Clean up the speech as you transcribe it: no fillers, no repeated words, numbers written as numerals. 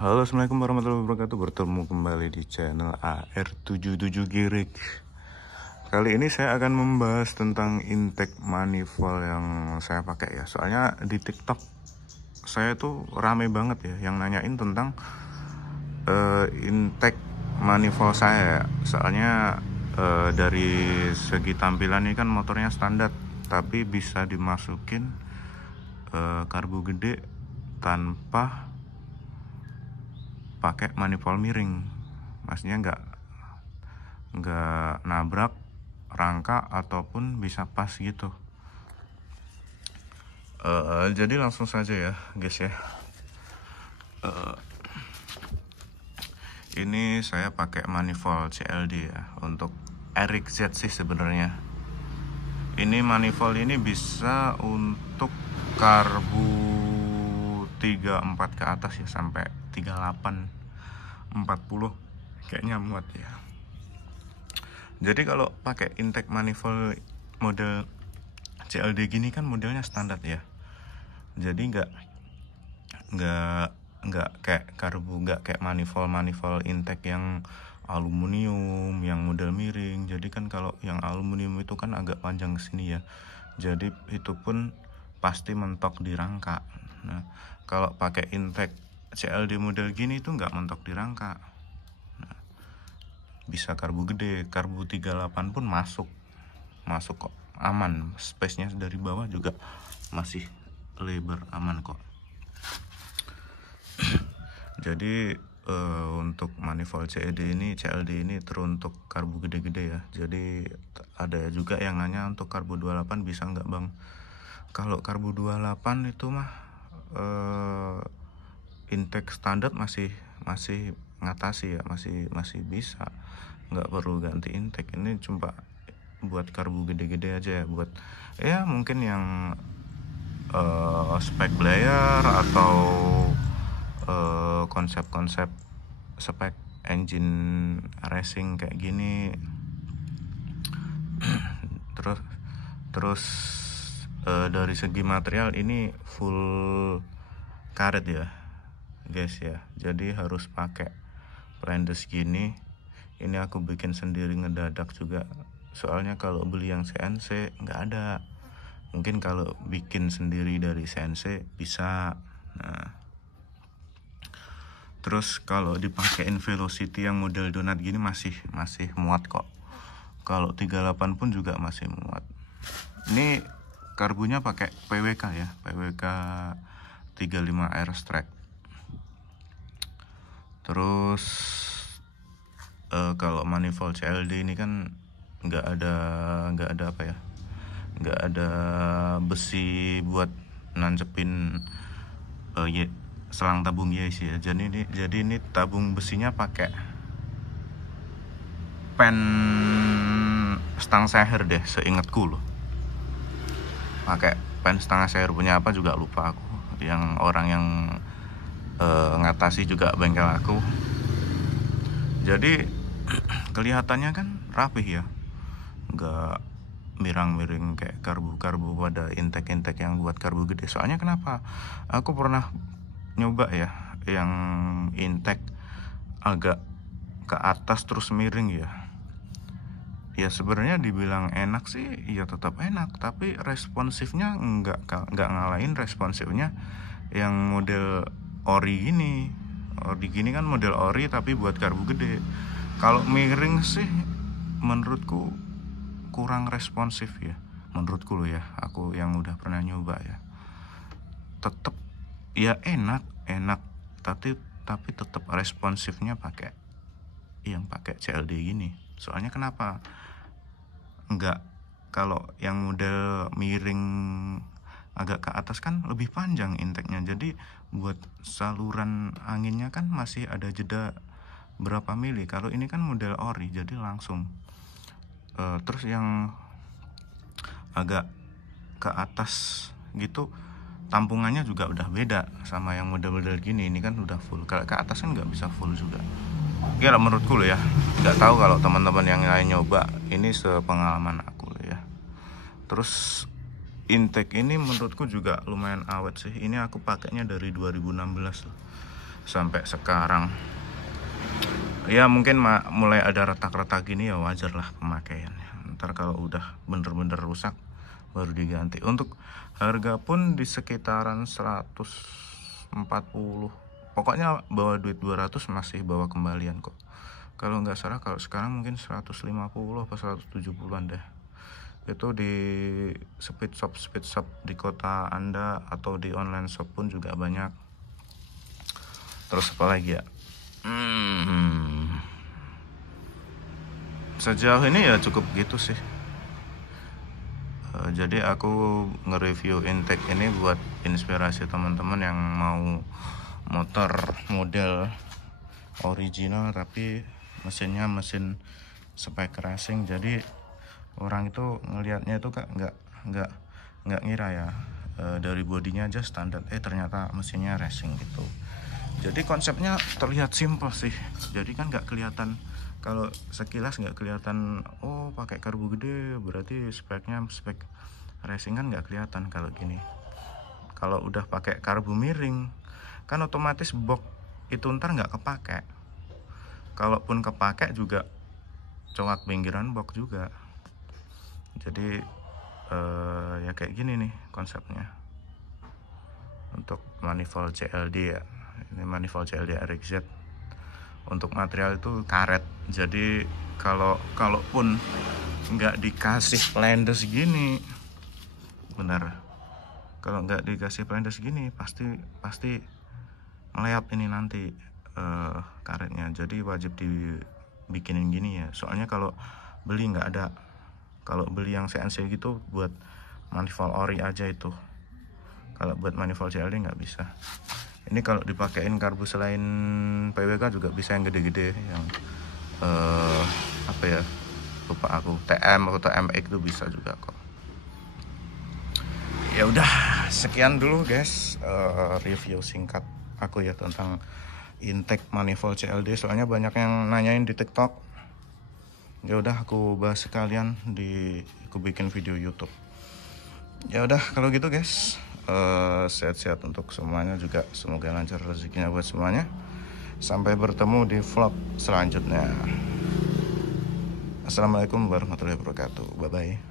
Halo, assalamualaikum warahmatullahi wabarakatuh. Bertemu kembali di channel AR77 Girik. Kali ini saya akan membahas tentang intake manifold yang saya pakai ya. Soalnya di TikTok saya tuh rame banget ya yang nanyain tentang intake manifold saya. Soalnya dari segi tampilan ini kan motornya standar, tapi bisa dimasukin karbu gede tanpa pakai manifold miring, maksudnya nggak nabrak rangka ataupun bisa pas gitu. Jadi langsung saja ya guys ya. Ini saya pakai manifold CLD ya untuk RX-Z sih sebenarnya. Ini manifold ini bisa untuk karbu 34 ke atas ya, sampai 38 40 kayaknya muat ya. Jadi kalau pakai intake manifold model CLD gini kan modelnya standar ya. Jadi nggak kayak karbu, nggak kayak manifold intake yang aluminium yang model miring. Jadi kan kalau yang aluminium itu kan agak panjang ke sini ya. Jadi itu pun pasti mentok di rangka. Nah, kalau pakai intake CLD model gini itu nggak mentok di rangka. Nah, bisa karbu gede, karbu 38 pun masuk kok, aman. Space-nya dari bawah juga masih lebar, aman kok. Jadi untuk manifold CLD ini teruntuk karbu gede-gede ya. Jadi ada juga yang nanya untuk karbu 28 bisa nggak bang? Kalau karbu 28 itu mah intake standar masih ngatasi ya, masih bisa, nggak perlu ganti intake. Ini cuma buat karbu gede-gede aja ya, buat ya mungkin yang spek player atau konsep-konsep spek engine racing kayak gini. terus dari segi material ini full karet ya guys ya, jadi harus pakai blendes gini. Ini aku bikin sendiri ngedadak juga, soalnya kalau beli yang CNC nggak ada. Mungkin kalau bikin sendiri dari CNC bisa. Nah, terus kalau dipakein velocity yang model donat gini masih muat kok. Kalau 38 pun juga masih muat. Ini karbunya pakai PWK ya, PWK 35R Strike. Terus kalau manifold CLD ini kan nggak ada apa ya, nggak ada besi buat nancepin selang tabung Yes ya. Jadi ini tabung besinya pakai pen stang seher deh, seingatku loh. Pakai pen setengah seher, punya apa juga lupa aku. Yang orang yang ngatasi juga bengkel aku. Jadi kelihatannya kan rapih ya, nggak mirang-miring kayak karbu-karbu pada intake yang buat karbu gede. Soalnya kenapa? Aku pernah nyoba ya yang intake agak ke atas terus miring ya. Ya sebenarnya dibilang enak sih ya tetap enak, tapi responsifnya nggak ngalahin responsifnya yang model ori gini. Ori gini kan model ori tapi buat karbu gede. Kalau miring sih menurutku kurang responsif ya, menurutku loh ya, aku yang udah pernah nyoba ya. Tetap ya enak tapi tetap responsifnya pakai CLD gini. Soalnya kenapa? Enggak, kalau yang model miring agak ke atas kan lebih panjang intake-nya, jadi buat saluran anginnya kan masih ada jeda berapa mili. Kalau ini kan model ori jadi langsung. Terus yang agak ke atas gitu tampungannya juga udah beda sama yang model-model gini. Ini kan udah full, kalau ke atas kan nggak bisa full juga. Ya menurutku loh ya, nggak tahu kalau teman-teman yang lain nyoba, ini sepengalaman aku loh ya. Terus intake ini menurutku juga lumayan awet sih. Ini aku pakainya dari 2016 loh. sampai sekarang. Ya mungkin mulai ada retak-retak gini ya wajar lah pemakaiannya. Ntar kalau udah bener-bener rusak baru diganti. Untuk harga pun di sekitaran 140. Pokoknya bawa duit 200 masih bawa kembalian kok. Kalau nggak salah kalau sekarang mungkin 150 atau 170-an deh. Itu di speed shop di kota Anda atau di online shop pun juga banyak. Terus apa lagi ya? Sejauh ini ya cukup gitu sih. Jadi aku nge-review intake ini buat inspirasi teman-teman yang mau motor model original tapi mesinnya mesin spek racing. Jadi orang itu ngelihatnya itu nggak ngira ya, dari bodinya aja standar, ternyata mesinnya racing gitu. Jadi konsepnya terlihat simpel sih. Jadi kan nggak kelihatan, kalau sekilas nggak kelihatan, oh pakai karbu gede berarti speknya spek racing, kan nggak kelihatan kalau gini. Kalau udah pakai karbu miring kan otomatis box itu ntar nggak kepake. Kalaupun kepake juga coak pinggiran box juga. Jadi ya kayak gini nih konsepnya untuk manifold CLD ya. Ini manifold CLD RXZ. Untuk material itu karet. Jadi kalaupun nggak dikasih pelender segini, benar, kalau nggak dikasih pelender segini pasti ngelayap ini nanti karetnya. Jadi wajib dibikinin gini ya. Soalnya kalau beli nggak ada. Kalau beli yang CNC gitu buat manifold ori aja itu. Kalau buat manifold CLD nggak bisa. Ini kalau dipakein karbu selain PWK juga bisa yang gede-gede, yang apa ya, lupa aku, TM atau TMX itu bisa juga kok. Ya udah, sekian dulu guys review singkat aku ya tentang intake manifold CLD. Soalnya banyak yang nanyain di TikTok. Ya udah, aku bahas sekalian aku bikin video YouTube. Ya udah kalau gitu guys. Sehat-sehat untuk semuanya juga, semoga lancar rezekinya buat semuanya. Sampai bertemu di vlog selanjutnya. Assalamualaikum warahmatullahi wabarakatuh. Bye bye.